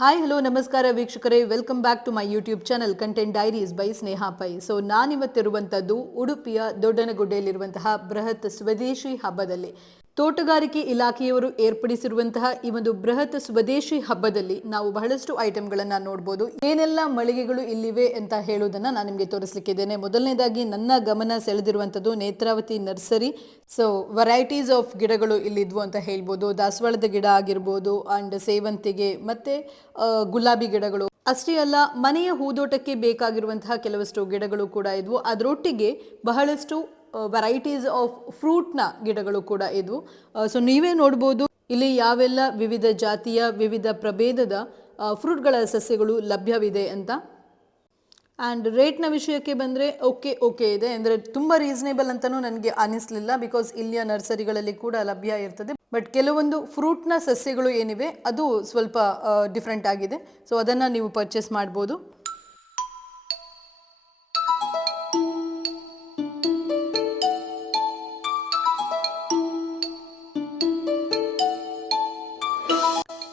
Hi hello ನಮಸ್ಕಾರ ವೀಕ್ಷಕರೇ, welcome back to my YouTube channel content diaries by Sneha Pai. So ನಾನಿವತ್ತಿರುವಂಥದ್ದು ಉಡುಪಿಯ ದೊಡ್ಡನಗುಡ್ಡೆಯಲ್ಲಿರುವಂತಹ ಬೃಹತ್ ಸ್ವದೇಶಿ ಹಬ್ಬದಲ್ಲಿ. ತೋಟಗಾರಿಕೆ ಇಲಾಖೆಯವರು ಏರ್ಪಡಿಸಿರುವಂತಹ ಈ ಒಂದು ಬೃಹತ್ ಸ್ವದೇಶಿ ಹಬ್ಬದಲ್ಲಿ ನಾವು ಬಹಳಷ್ಟು ಐಟಮ್ಗಳನ್ನು ನೋಡ್ಬೋದು. ಏನೆಲ್ಲ ಮಳಿಗೆಗಳು ಇಲ್ಲಿವೆ ಅಂತ ಹೇಳೋದನ್ನ ನಾನು ನಿಮಗೆ ತೋರಿಸಲಿಕ್ಕಿದ್ದೇನೆ. ಮೊದಲನೇದಾಗಿ ನನ್ನ ಗಮನ ಸೆಳೆದಿರುವಂಥದ್ದು Netravati nursery. So varieties of ಗಿಡಗಳು ಇಲ್ಲಿದ್ವು ಅಂತ ಹೇಳ್ಬೋದು. ದಾಸವಾಳದ ಗಿಡ ಆಗಿರ್ಬೋದು, ಅಂಡ್ ಸೇವಂತಿಗೆ ಮತ್ತೆ ಗುಲಾಬಿ ಗಿಡಗಳು ಅಷ್ಟೇ ಅಲ್ಲ, ಮನೆಯ ಹೂದೋಟಕ್ಕೆ ಬೇಕಾಗಿರುವಂತಹ ಕೆಲವಷ್ಟು ಗಿಡಗಳು ಕೂಡ ಇದ್ವು. ಅದರೊಟ್ಟಿಗೆ ಬಹಳಷ್ಟು ವೆರೈಟೀಸ್ ಆಫ್ ಫ್ರೂಟ್ನ ಗಿಡಗಳು ಕೂಡ ಇದ್ವು. ಸೊ ನೀವೇ ನೋಡ್ಬೋದು ಇಲ್ಲಿ ಯಾವೆಲ್ಲ ವಿವಿಧ ಜಾತಿಯ ವಿವಿಧ ಪ್ರಭೇದದ ಫ್ರೂಟ್ಗಳ ಸಸ್ಯಗಳು ಲಭ್ಯವಿದೆ ಅಂತ. ಆ್ಯಂಡ್ ರೇಟ್ನ ವಿಷಯಕ್ಕೆ ಬಂದರೆ ಓಕೆ ಇದೆ, ಅಂದರೆ ತುಂಬ ರೀಸನೇಬಲ್ ಅಂತಲೂ ನನಗೆ ಅನ್ನಿಸ್ಲಿಲ್ಲ. ಬಿಕಾಸ್ ಇಲ್ಲಿಯ ನರ್ಸರಿಗಳಲ್ಲಿ ಕೂಡ ಲಭ್ಯ ಇರ್ತದೆ. ಬಟ್ ಕೆಲವೊಂದು ಫ್ರೂಟ್ನ ಸಸ್ಯಗಳು ಏನಿವೆ ಅದು ಸ್ವಲ್ಪ ಡಿಫ್ರೆಂಟ್ ಆಗಿದೆ. ಸೊ ಅದನ್ನು ನೀವು ಪರ್ಚೇಸ್ ಮಾಡ್ಬೋದು.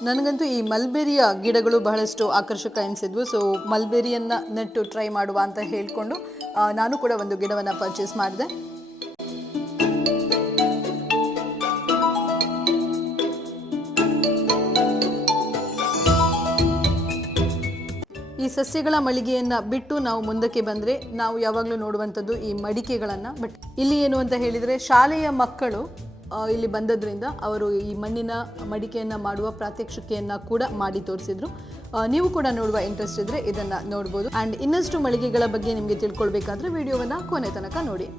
ನನಗಂತೂ ಈ ಮಲ್ಬೆರಿಯ ಗಿಡಗಳು ಬಹಳಷ್ಟು ಆಕರ್ಷಕ ಎನಿಸಿದ್ವು. ಸೊ ಮಲ್ಬೆರಿಯನ್ನು ನೆಟ್ಟು ಟ್ರೈ ಮಾಡುವ ಅಂತ ಹೇಳಿಕೊಂಡು ನಾನು ಕೂಡ ಒಂದು ಗಿಡವನ್ನು ಪರ್ಚೇಸ್ ಮಾಡಿದೆ. ಈ ಸಸ್ಯಗಳ ಮಳಿಗೆಯನ್ನು ಬಿಟ್ಟು ನಾವು ಮುಂದಕ್ಕೆ ಬಂದರೆ ನಾವು ಯಾವಾಗಲೂ ನೋಡುವಂಥದ್ದು ಈ ಮಡಿಕೆಗಳನ್ನು. ಬಟ್ ಇಲ್ಲಿ ಏನು ಅಂತ ಹೇಳಿದರೆ, ಶಾಲೆಯ ಮಕ್ಕಳು ಇಲ್ಲಿ ಬಂದದ್ರಿಂದ ಅವರು ಈ ಮಣ್ಣಿನ ಮಡಿಕೆಯನ್ನು ಮಾಡುವ ಪ್ರಾತ್ಯಕ್ಷಿಕೆಯನ್ನು ಕೂಡ ಮಾಡಿ ತೋರಿಸಿದ್ರು. ನೀವು ಕೂಡ ನೋಡುವ ಇಂಟ್ರೆಸ್ಟ್ ಇದ್ದರೆ ಇದನ್ನು ನೋಡ್ಬೋದು. ಆ್ಯಂಡ್ ಇನ್ನಷ್ಟು ಮಳಿಗೆಗಳ ಬಗ್ಗೆ ನಿಮಗೆ ತಿಳ್ಕೊಳ್ಬೇಕಾದ್ರೆ ವಿಡಿಯೋವನ್ನು ಕೊನೆ ತನಕ ನೋಡಿ.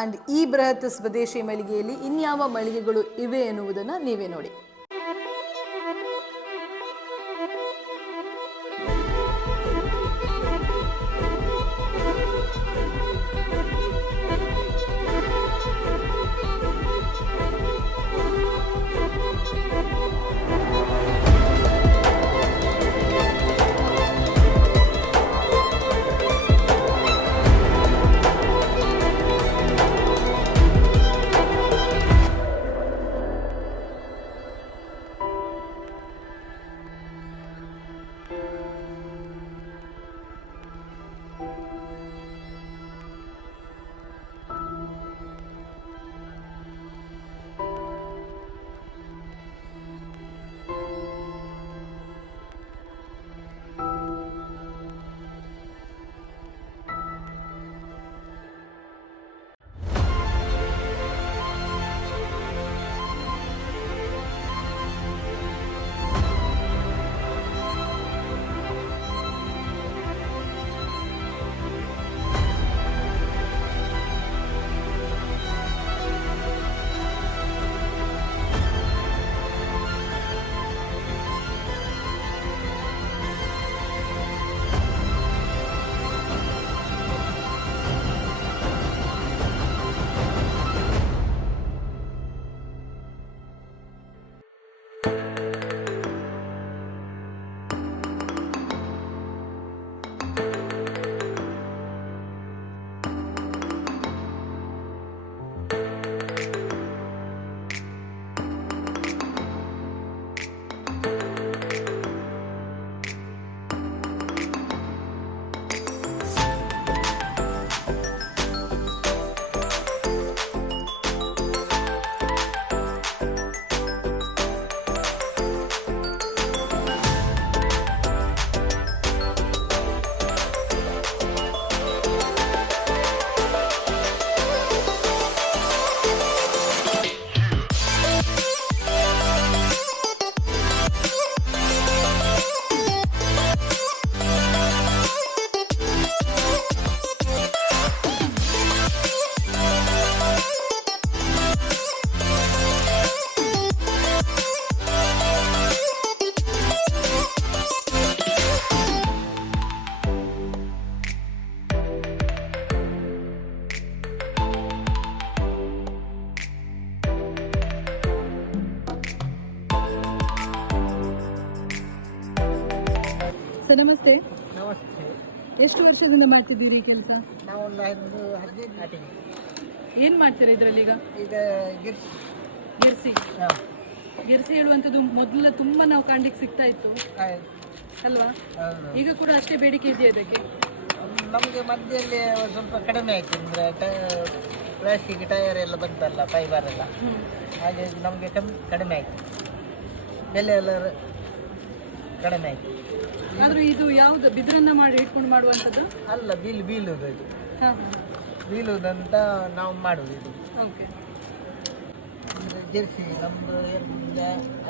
ಆ್ಯಂಡ್ ಈ ಬೃಹತ್ ಸ್ವದೇಶಿ ಮಳಿಗೆಯಲ್ಲಿ ಇನ್ಯಾವ ಮಳಿಗೆಗಳು ಇವೆ ಎನ್ನುವುದನ್ನು ನೀವೇ ನೋಡಿ. ಸರ್ ನಮಸ್ತೆ. ನಮಸ್ತೆ. ಎಷ್ಟು ವರ್ಷದಿಂದ ಮಾಡ್ತಿದ್ದೀರಿ ಈ ಕೆಲಸ? ನಾವು ಒಂದು 15 ನಾಟಿಗೆ. ಏನು ಮಾಡ್ತೀರಾ ಇದರಲ್ಲಿ ಈಗ ಗಿರ್ಸಿ ಗಿರ್ಸಿ ಗಿರ್ಸಿ ಹೇಳುವಂಥದ್ದು ಮೊದಲು ತುಂಬ ನಾವು ಕಾಣ್ಲಿಕ್ಕೆ ಸಿಗ್ತಾ ಇತ್ತು ಅಲ್ವಾ? ಈಗ ಕೂಡ ಅಷ್ಟೇ ಬೇಡಿಕೆ ಇದೆಯಾ ಇದಕ್ಕೆ? ನಮಗೆ ಮಧ್ಯದಲ್ಲಿ ಸ್ವಲ್ಪ ಕಡಿಮೆ ಆಯಿತು. ಅಂದರೆ ಪ್ಲಾಸ್ಟಿಕ್ ಟೈರ್ ಎಲ್ಲ ಬಂತಲ್ಲ, ಫೈಬರ್ ಎಲ್ಲ, ಹಾಗೆ ನಮಗೆ ಕಡಿಮೆ ಆಯಿತು, ಬೆಲೆ ಎಲ್ಲ ಕಡಿಮೆ ಆಯಿತು. ಆದರೂ ಇದು ಯಾವುದು ಬಿದಿರನ್ನ ಮಾಡಿ ಇಟ್ಕೊಂಡು ಮಾಡುವಂಥದ್ದು ಅಲ್ಲ, ಬೀಳುವುದು ಇದು. ಬೀಳುವುದಂತ ನಾವು ಮಾಡುವುದು ಇದು. ಓಕೆ. ಅಂದರೆ ಜೆರ್ಸಿ ನಮ್ಮದು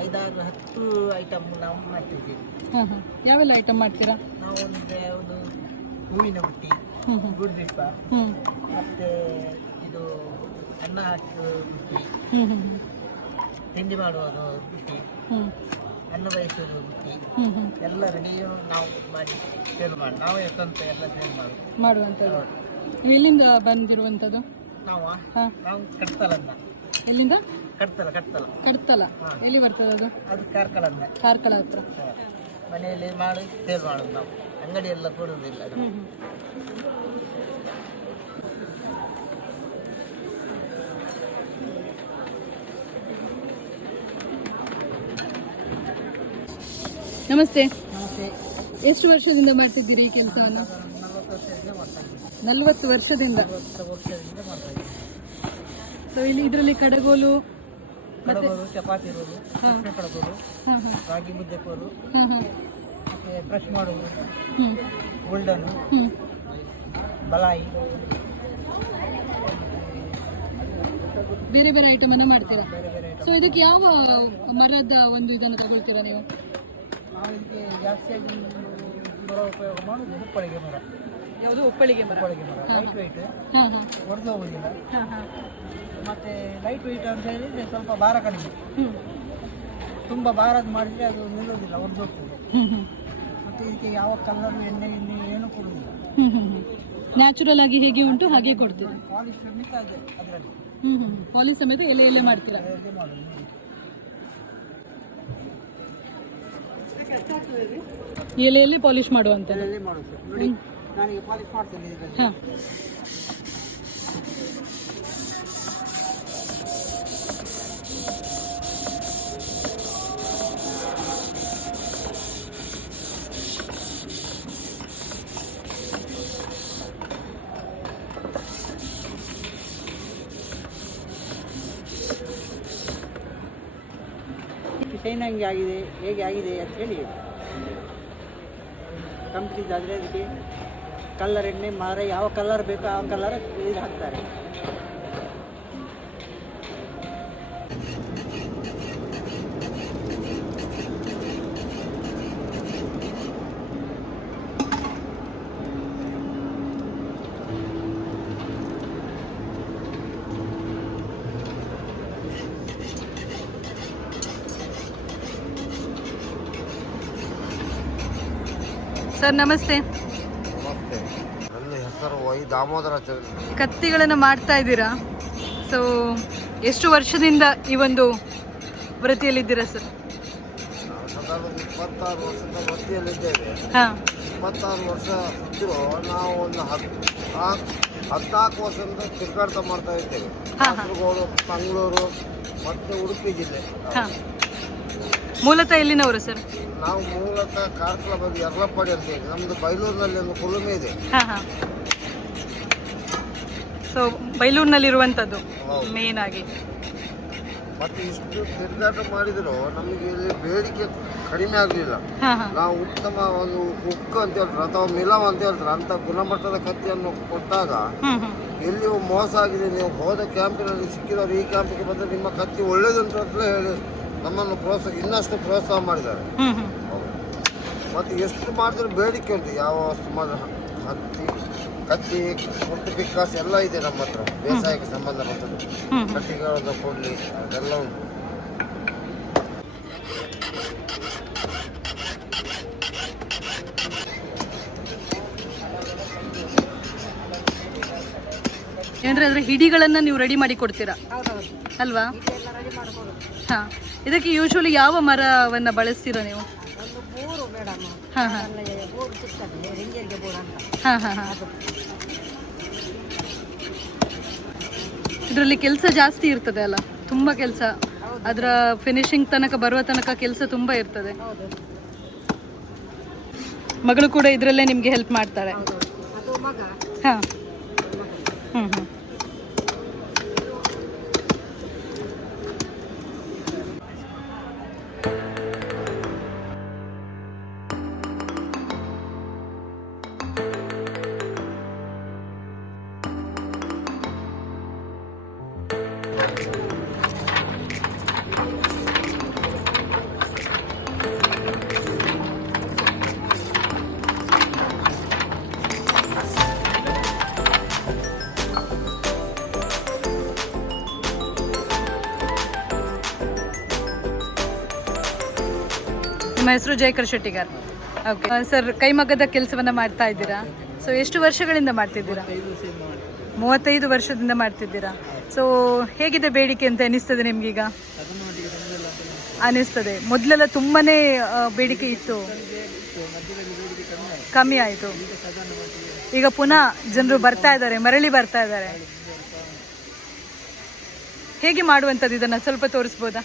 5-10 ಐಟಮ್ ನಾವು ಮಾಡ್ತಿದ್ದೀವಿ. ಯಾವೆಲ್ಲ ಐಟಮ್ ಮಾಡ್ತೀರಾ? ನಾವು ಒಂದು ಹೂವಿನ ಬುಟ್ಟಿ, ಗುಡ್ದಿಪ್ಪ, ಮತ್ತು ಇದು ಅನ್ನ ಹಾಕುವ ಬುಟ್ಟಿ, ತಿಂಡಿ ಮಾಡುವುದು ಬುಟ್ಟಿ, ಅನ್ನ ಬಯಸುವುದು ಬುಟ್ಟಿ, ಎಲ್ಲ ರೆಡಿಯು ನಾವು ಮಾಡಿ ಸೇಲ್ ಮಾಡಿ ನಾವೇ ಸ್ವಂತ ಎಲ್ಲ ಸೇಲ್ ಮಾಡುವಂಥದ್ದು. ಎಲ್ಲಿಂದ ಬಂದಿರುವಂಥದ್ದು? ನಾವು ಕಟ್ತಲನ್ನ. ಎಲ್ಲಿಂದ? ಕಟ್ತಲ. ಎಲ್ಲಿ ಬರ್ತದೆ ಅದು? ಅದು ಕಾರ್ಕಳನ್ನ. ಕಾರ್ಕಳ ಹತ್ರ. ಮನೆಯಲ್ಲಿ ಮಾಡಿ ಸೇಲ್ ಮಾಡೋದು ನಾವು, ಅಂಗಡಿ ಎಲ್ಲ ಕೊಡುವುದಿಲ್ಲ. ನಮಸ್ತೆ. ನಮಸ್ತೆ. ಎಷ್ಟು ವರ್ಷದಿಂದ ಮಾಡ್ತಿದ್ದೀರಿ ಈ ಕೆಲಸವನ್ನು? 40 ವರ್ಷದಿಂದ. 40 ವರ್ಷದಿಂದ. ಮಾಡ್ತಾ ಇದ್ದೀವಿ. ಸೊ ಇಲ್ಲಿ ಇದರಲ್ಲಿ ಕಡಗೋಲು, ಚಪಾತಿ ರೋಲು, ಕಡಗೋಲು, ರಾಗಿ ಮುದ್ದೆ ಕೋಲು, ಮತ್ತೆ ಬ್ರಷ್ ಮಾಡೋದು, ಗೋಲ್ಡನ್, ಬಲಾಯಿ, ಬೇರೆ ಬೇರೆ ಐಟಮ್ ಅನ್ನು ಮಾಡ್ತೀರಾ? ಬೇರೆ ಐಟಮ್. ಸೊ ಇದಕ್ಕೆ ಯಾವ ಮರದ ಒಂದು ಇದನ್ನು ತಗೊಳ್ತೀರಾ ನೀವು? ನಾವು ಇದಕ್ಕೆ ಜಾಸ್ತಿಯಾಗಿ ಮರ ಉಪಯೋಗ ಮಾಡೋದು ಉಪ್ಪಳಿಗೆ ಮರ. ಯಾವುದು? ಉಪ್ಪಳಿಗೆ ಮರ. ಲೈಟ್ ವೆಯ್ಟ್, ಒಡೆದು ಹೋಗುದಿಲ್ಲ. ಮತ್ತೆ ಲೈಟ್ ವೆಯ್ಟ್ ಅಂತ ಹೇಳಿದ್ರೆ ಸ್ವಲ್ಪ ಭಾರ ಕಡಿಮೆ. ತುಂಬ ಭಾರದ ಮಾಡಿದರೆ ಅದು ನಿಲ್ಲೋದಿಲ್ಲ, ಒಡೆದು ಹೋಗ್ತದೆ. ಮತ್ತು ಇದಕ್ಕೆ ಯಾವ ಕಲರ್ ಎಣ್ಣೆ ಏನು ಕೊಡುವುದಿಲ್ಲ. ನ್ಯಾಚುರಲ್ ಆಗಿ ಹೇಗೆ ಉಂಟು ಹಾಗೆ ಕೊಡ್ತೀರಾ? ಪಾಲಿಶ್ ಸಮೇತ ಅದರಲ್ಲಿ. ಪಾಲಿಶ್ ಸಮೇತ ಎಲೆ ಮಾಡ್ತೀರಾ? ಮಾಡೋದು. ಎಲೆಯಲ್ಲಿ ಪಾಲಿಶ್ ಮಾಡುವಂತ. ಮಾಡೋದು ನೋಡಿ, ನಾನೀಗ ಪಾಲಿಶ್ ಮಾಡ್ತೇನೆ ಇದರಲ್ಲಿ. ಡಿಸೈನ್ ಹಂಗೆ ಆಗಿದೆ, ಹೇಗೆ ಆಗಿದೆ ಅಂತ ಹೇಳಿ ಕಂಪ್ಲೀಟ್ ಆದರೆ ಅದಕ್ಕೆ ಕಲರ್ ಎಣ್ಣೆ ಮಾರ ಯಾವ ಕಲರ್ ಬೇಕೋ ಆ ಕಲರ್ ಇದು ಹಾಕ್ತಾರೆ. ಸರ್ ನಮಸ್ತೆ. ನಮಸ್ತೆ. ನನ್ನ ಹೆಸರು ವೈ ದಾಮೋದರಾಚಾರ್ಯ. ಕತ್ತಿಗಳನ್ನು ಮಾಡ್ತಾ ಇದ್ದೀರಾ? ಸೊ ಎಷ್ಟು ವರ್ಷದಿಂದ ಈ ಒಂದು ವೃತ್ತಿಯಲ್ಲಿದ್ದೀರಾ ಸರ್? ನಾವು ಸಾಧಾರಣ 26 ವರ್ಷದ ವೃತ್ತಿಯಲ್ಲಿದ್ದೇವೆ. 26 ವರ್ಷ ಇದ್ದರೂ ನಾವು ಒಂದು 14 ವರ್ಷದಿಂದ ತಿರುಗಾಟ ಮಾಡ್ತಾ ಇದ್ದೇವೆ. ಕಾಸರಗೋಡು, ಮಂಗಳೂರು ಮತ್ತು ಉಡುಪಿ ಜಿಲ್ಲೆ. ಮೂಲತಃ ಎಲ್ಲಿನವರು ಸರ್? ನಾವು ಮೂಲತಃ ಕಾರ್ಕಳ ಬದಿ ಯರ್ಲಪ್ಪಾಡಿ ಅಂತ ಹೇಳಿ, ನಮ್ಮದು ಬೈಲೂರಿನಲ್ಲಿ ಒಂದು ಕುಲುಮೆ ಇದೆ. ಸೊ ಬೈಲೂರಿನಲ್ಲಿರುವಂಥದ್ದು ಮೇನ್ ಆಗಿ. ಮತ್ತು ಇಷ್ಟು ತಿರುಗಾಟ ಮಾಡಿದರೂ ನಮಗೆ ಇಲ್ಲಿ ಬೇಡಿಕೆ ಕಡಿಮೆ ಆಗಲಿಲ್ಲ. ನಾವು ಉತ್ತಮ ಒಂದು ಉಕ್ಕು ಅಂತ ಹೇಳ್ತಾರೆ ಅಥವಾ ಮಿಲವ್ ಅಂತ ಹೇಳ್ತಾರೆ, ಅಂಥ ಗುಣಮಟ್ಟದ ಕತ್ತಿಯನ್ನು ಕೊಟ್ಟಾಗ ಎಲ್ಲಿಯೂ ಮೋಸ ಆಗಿದೆ, ನೀವು ಹೋದ ಕ್ಯಾಂಪಿನಲ್ಲಿ ಸಿಕ್ಕಿದವರು ಈ ಕ್ಯಾಂಪಿಗೆ ಬಂದರೆ ನಿಮ್ಮ ಕತ್ತಿ ಒಳ್ಳೇದಂತ ಹೇಳಿ ನಮ್ಮನ್ನು ಇನ್ನಷ್ಟು ಪ್ರೋತ್ಸಾಹ ಮಾಡಿದ್ದಾರೆ. ಮತ್ತು ಎಷ್ಟು ಮಾಡಿದ್ರೆ ಬೇಡಿಕೆ ಉಂಟು, ಯಾವ ವಸ್ತು ಮಾಡಿದ್ರೆ ಹತ್ತಿ, ಕತ್ತಿ, ಕುಂಟು, ಪಿಕ್ಕಾಸು ಎಲ್ಲ ಇದೆ ನಮ್ಮ ಹತ್ರ. ಬೇಸಾಯಕ್ಕೆ ಸಂಬಂಧಪಟ್ಟದ್ದು ಕಟ್ಟಿಗೆ ಕೊಡಲಿ ಅದೆಲ್ಲ ಉಂಟು. ಏನಂದ್ರೆ ಅದರ ಹಿಡಿಗಳನ್ನು ನೀವು ರೆಡಿ ಮಾಡಿ ಕೊಡ್ತೀರಾ ಅಲ್ವಾ? ಹಾಂ. ಇದಕ್ಕೆ ಯೂಶ್ವಲಿ ಯಾವ ಮರವನ್ನು ಬಳಸ್ತೀರಾ ನೀವು? ಒಂದು ಬೋರು ಮೇಡಮ್, ಹಾಂ ಹಾಂ ಬೋರು ಸಿಗ್ತದೆ, ರಿಂಗೇರಿಗೆ ಬೋರ್ ಅಂತ. ಹಾಂ ಹಾಂ ಹಾಂ. ಇದರಲ್ಲಿ ಕೆಲಸ ಜಾಸ್ತಿ ಇರ್ತದೆ ಅಲ್ಲ, ತುಂಬ ಕೆಲಸ. ಅದರ ಫಿನಿಶಿಂಗ್ ತನಕ ಬರುವ ತನಕ ಕೆಲಸ ತುಂಬ ಇರ್ತದೆ. ಹೌದು ಮಗಳು ಕೂಡ ಇದರಲ್ಲೇ ನಿಮಗೆ ಹೆಲ್ಪ್ ಮಾಡ್ತಾಳೆ. ಹೌದು, ಅದು ಮಗ. ಹಾಂ ಹ್ಞೂ ಹ್ಞೂ. ನಿಮ್ಮ ಹೆಸರು ಜಯಕರ್ ಶೆಟ್ಟಿಗಾರ್. ಓಕೆ ಸರ್, ಕೈಮಗ್ಗದ ಕೆಲಸವನ್ನು ಮಾಡ್ತಾ ಇದ್ದೀರಾ. ಸೊ ಎಷ್ಟು ವರ್ಷಗಳಿಂದ ಮಾಡ್ತಿದ್ದೀರಾ? 35 ವರ್ಷದಿಂದ ಮಾಡ್ತಿದ್ದೀರಾ. ಸೊ ಹೇಗಿದೆ ಬೇಡಿಕೆ ಅಂತ ಅನಿಸ್ತದೆ ನಿಮ್ಗೀಗ? ಅನಿಸ್ತದೆ. ಮೊದಲೆಲ್ಲ ತುಂಬಾ ಬೇಡಿಕೆ ಇತ್ತು, ಕಮ್ಮಿ ಆಯಿತು. ಈಗ ಪುನಃ ಜನರು ಬರ್ತಾ ಇದ್ದಾರೆ, ಮರಳಿ ಬರ್ತಾ ಇದ್ದಾರೆ. ಹೇಗೆ ಮಾಡುವಂಥದ್ದು ಇದನ್ನು ಸ್ವಲ್ಪ ತೋರಿಸ್ಬೋದಾ?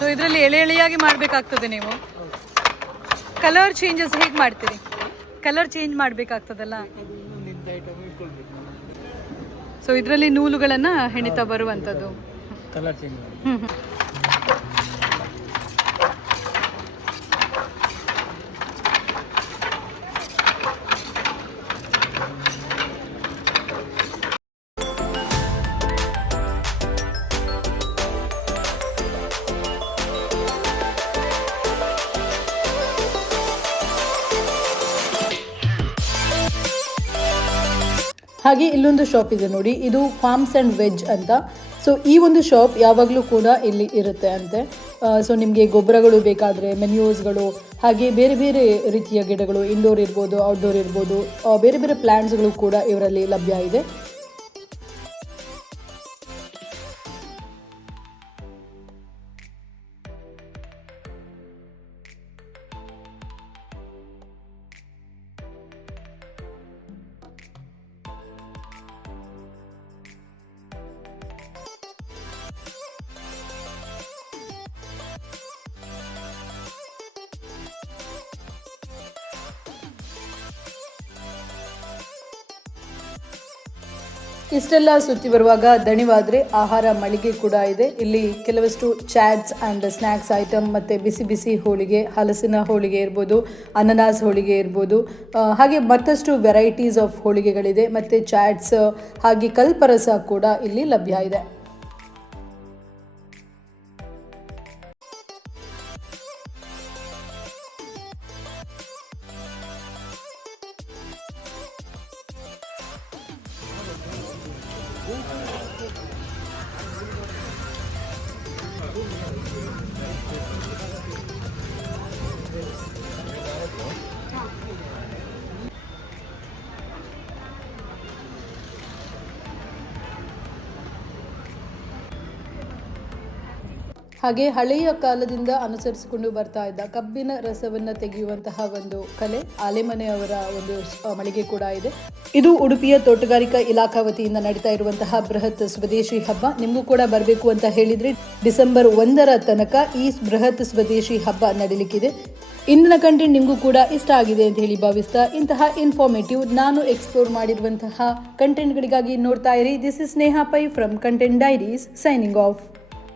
ಸೊ ಇದರಲ್ಲಿ ಎಳೆ ಎಳೆಯಾಗಿ ಮಾಡಬೇಕಾಗ್ತದೆ. ನೀವು ಕಲರ್ ಚೇಂಜಸ್ ಹೇಗೆ ಮಾಡ್ತೀರಿ? Colour change ಮಾಡಬೇಕಾಗ್ತದಲ್ಲ. ಸೊ ಇದರಲ್ಲಿ ನೂಲುಗಳನ್ನು ಹೆಣಿತಾ ಬರುವಂಥದ್ದು. Colour change. ಹಾಗೆ ಇಲ್ಲೊಂದು ಶಾಪ್ ಇದೆ ನೋಡಿ, ಇದು ಫಾರ್ಮ್ಸ್ ಆ್ಯಂಡ್ ವೆಜ್ ಅಂತ. ಸೊ ಈ ಒಂದು ಶಾಪ್ ಯಾವಾಗಲೂ ಕೂಡ ಇಲ್ಲಿ ಇರುತ್ತೆ ಅಂತೆ. ಸೊ ನಿಮಗೆ ಗೊಬ್ಬರಗಳು ಬೇಕಾದರೆ, ಮೆನ್ಯೂಸ್ಗಳು, ಹಾಗೆ ಬೇರೆ ಬೇರೆ ರೀತಿಯ ಗಿಡಗಳು, ಇಂಡೋರ್ ಇರ್ಬೋದು, ಔಟ್ಡೋರ್ ಇರ್ಬೋದು, ಬೇರೆ ಬೇರೆ ಪ್ಲ್ಯಾಂಟ್ಸ್ಗಳು ಕೂಡ ಇವರಲ್ಲಿ ಲಭ್ಯ ಇದೆ. ಇಷ್ಟೆಲ್ಲ ಸುತ್ತಿ ಬರುವಾಗ ದಣಿವಾದರೆ ಆಹಾರ ಮಳಿಗೆ ಕೂಡ ಇದೆ. ಇಲ್ಲಿ ಕೆಲವಷ್ಟು ಚಾಟ್ಸ್ ಆ್ಯಂಡ್ ಸ್ನ್ಯಾಕ್ಸ್ ಐಟಮ್ ಮತ್ತು ಬಿಸಿ ಬಿಸಿ ಹೋಳಿಗೆ, ಹಲಸಿನ ಹೋಳಿಗೆ ಇರ್ಬೋದು, ಅನನಾಸ್ ಹೋಳಿಗೆ ಇರ್ಬೋದು, ಹಾಗೆ ಮತ್ತಷ್ಟು ವೆರೈಟೀಸ್ ಆಫ್ ಹೋಳಿಗೆಗಳಿದೆ. ಮತ್ತು ಚಾಟ್ಸ್ ಹಾಗೆ ಕಲ್ಪರಸ ಕೂಡ ಇಲ್ಲಿ ಲಭ್ಯ ಇದೆ. ಹಾಗೆ ಹಳೆಯ ಕಾಲದಿಂದ ಅನುಸರಿಸಿಕೊಂಡು ಬರ್ತಾ ಇದ್ದ ಕಬ್ಬಿನ ರಸವನ್ನು ತೆಗೆಯುವಂತಹ ಒಂದು ಕಲೆ ಆಲೆಮನೆಯವರ ಒಂದು ಮಳಿಗೆ ಕೂಡ ಇದೆ. ಇದು ಉಡುಪಿಯ ತೋಟಗಾರಿಕಾ ಇಲಾಖಾ ವತಿಯಿಂದ ನಡೀತಾ ಇರುವಂತಹ ಬೃಹತ್ ಸ್ವದೇಶಿ ಹಬ್ಬ. ನಿಮಗೂ ಕೂಡ ಬರಬೇಕು ಅಂತ ಹೇಳಿದ್ರೆ ಡಿಸೆಂಬರ್ 1ರ ತನಕ ಈ ಬೃಹತ್ ಸ್ವದೇಶಿ ಹಬ್ಬ ನಡೀಲಿಕ್ಕಿದೆ. ಇಂದಿನ ಕಂಟೆಂಟ್ ನಿಮಗೂ ಕೂಡ ಇಷ್ಟ ಆಗಿದೆ ಅಂತ ಹೇಳಿ ಭಾವಿಸ್ತಾ ಇಂತಹ ಇನ್ಫಾರ್ಮೇಟಿವ್ ನಾನು ಎಕ್ಸ್ಪ್ಲೋರ್ ಮಾಡಿರುವಂತಹ ಕಂಟೆಂಟ್ಗಳಿಗಾಗಿ ನೋಡ್ತಾ ಇರಿ. This is Sneha Pai from content diaries signing of.